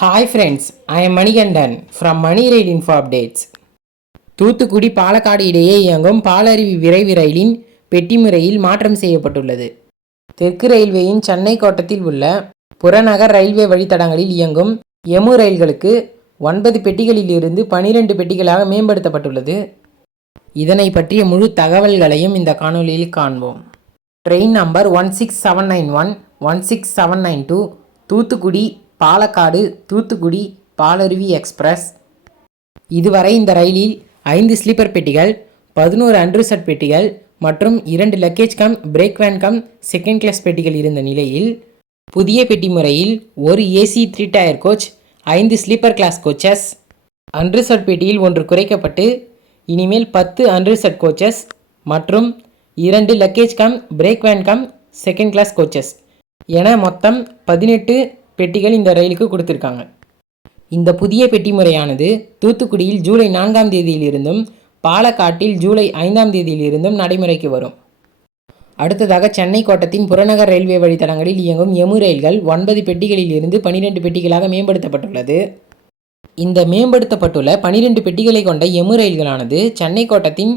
Hi friends, I am Manigandan from Money Rail Info Updates. Thoothukudi Palakkad இடையே இயங்கும் பாலருவி விரைவு ரயிலின் பெட்டி முறையில் மாற்றம் செய்யப்பட்டுள்ளது. தெற்கு ரயில்வேயின் சென்னை கோட்டத்தில் உள்ள புறநகர் ரயில்வே வழித்தடங்களில் இயங்கும் எமு ரயில்களுக்கு 9 பெட்டிகளில் இருந்து 12 பெட்டிகளாக மேம்படுத்தப்பட்டுள்ளது. இதனை பற்றிய முழு தகவல்களையும் இந்த காணொலியில் காண்போம். Train number 16791, 16792 Thoothukudi Palakkad Thoothukudi Palaruvi express. இதுவரை இந்த ரயிலில் 5 ஸ்லீப்பர் பெட்டிகள், 11 அன்ரிசர்வ்ட் பெட்டிகள் மற்றும் 2 luggage cum brake van cum second class பெட்டிகள் இருந்த நிலையில் புதிய பெட்டி முறையில் ஒரு AC 3 tier coach, 5 sleeper class coaches, unreserved பெட்டியில் 1 குறைக்கப்பட்டு இனிமேல் 10 அன்ரிசர்வ்ட் கோச்சஸ் மற்றும் 2 luggage cum brake van cum second class coaches என மொத்தம் 18 பெட்டிகள் இந்த ரயிலுக்கு கொடுத்துருக்காங்க. இந்த புதிய பெட்டி முறையானது தூத்துக்குடியில் ஜூலை 4ஆம் தேதியிலிருந்தும் பாலக்காட்டில் ஜூலை 5ஆம் தேதியிலிருந்தும் நடைமுறைக்கு வரும். அடுத்ததாக சென்னை கோட்டத்தின் புறநகர் ரயில்வே வழித்தடங்களில் இயங்கும் எமு ரயில்கள் 9 பெட்டிகளில் இருந்து 12 பெட்டிகளாக மேம்படுத்தப்பட்டுள்ளது. இந்த மேம்படுத்தப்பட்டுள்ள 12 பெட்டிகளை கொண்ட எமு ரயில்களானது சென்னை கோட்டத்தின்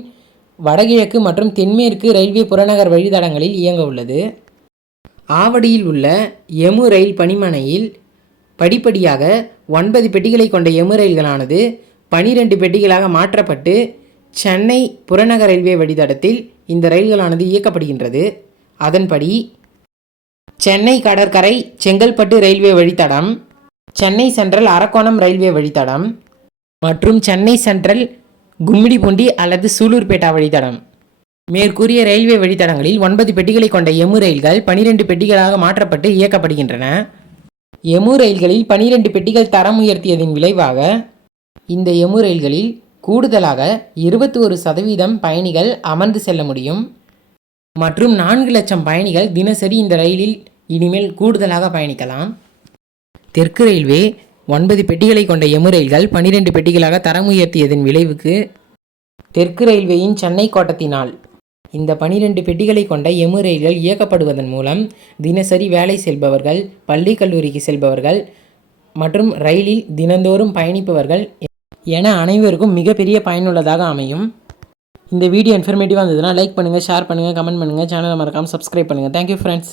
வடகிழக்கு மற்றும் தென்மேற்கு ரயில்வே புறநகர் வழித்தடங்களில் இயங்க உள்ளது. ஆவடியில் உள்ள எமு ரயில் பணிமனையில் படிப்படியாக 9 பெட்டிகளை கொண்ட எமு ரயில்களானது 12 பெட்டிகளாக மாற்றப்பட்டு சென்னை புறநகர் ரயில்வே வழித்தடத்தில் இந்த ரயில்களானது இயக்கப்படுகின்றது. அதன்படி சென்னை கடற்கரை செங்கல்பட்டு ரயில்வே வழித்தடம், சென்னை சென்ட்ரல் அரக்கோணம் ரயில்வே வழித்தடம் மற்றும் சென்னை சென்ட்ரல் கும்மிடிப்பூண்டி அல்லது சூலூர்பேட்டா வழித்தடம் மேற்கூறிய ரயில்வே வழித்தடங்களில் 9 பெட்டிகளை கொண்ட எமு ரயில்கள் 12 பெட்டிகளாக மாற்றப்பட்டு இயக்கப்படுகின்றன. எமு ரயில்களில் 12 பெட்டிகள் தரம் உயர்த்தியதின் விளைவாக இந்த எமு ரயில்களில் கூடுதலாக 21% பயணிகள் அமர்ந்து செல்ல முடியும் மற்றும் 4 லட்சம் பயணிகள் தினசரி இந்த ரயிலில் இனிமேல் கூடுதலாக பயணிக்கலாம். தெற்கு ரயில்வே 9 பெட்டிகளை கொண்ட எமு ரயில்கள் 12 பெட்டிகளாக தரம் உயர்த்தியதன் விளைவுக்கு தெற்கு ரயில்வேயின் சென்னை கோட்டத்தினால் இந்த 12 பெட்டிகளை கொண்ட எமு ரயில்கள் இயக்கப்படுவதன் மூலம் தினசரி வேலை செல்பவர்கள், பள்ளி கல்லூரிக்கு செல்பவர்கள் மற்றும் ரயிலில் தினந்தோறும் பயணிப்பவர்கள் என அனைவருக்கும் மிகப்பெரிய பயனுள்ளதாக அமையும். இந்த வீடியோ இன்ஃபர்மேட்டிவாக இருந்ததுன்னா லைக் பண்ணுங்கள், ஷேர் பண்ணுங்கள், கமெண்ட் பண்ணுங்கள், சேனலை மறக்காமல் சப்ஸ்கிரைப் பண்ணுங்கள். Thank you friends.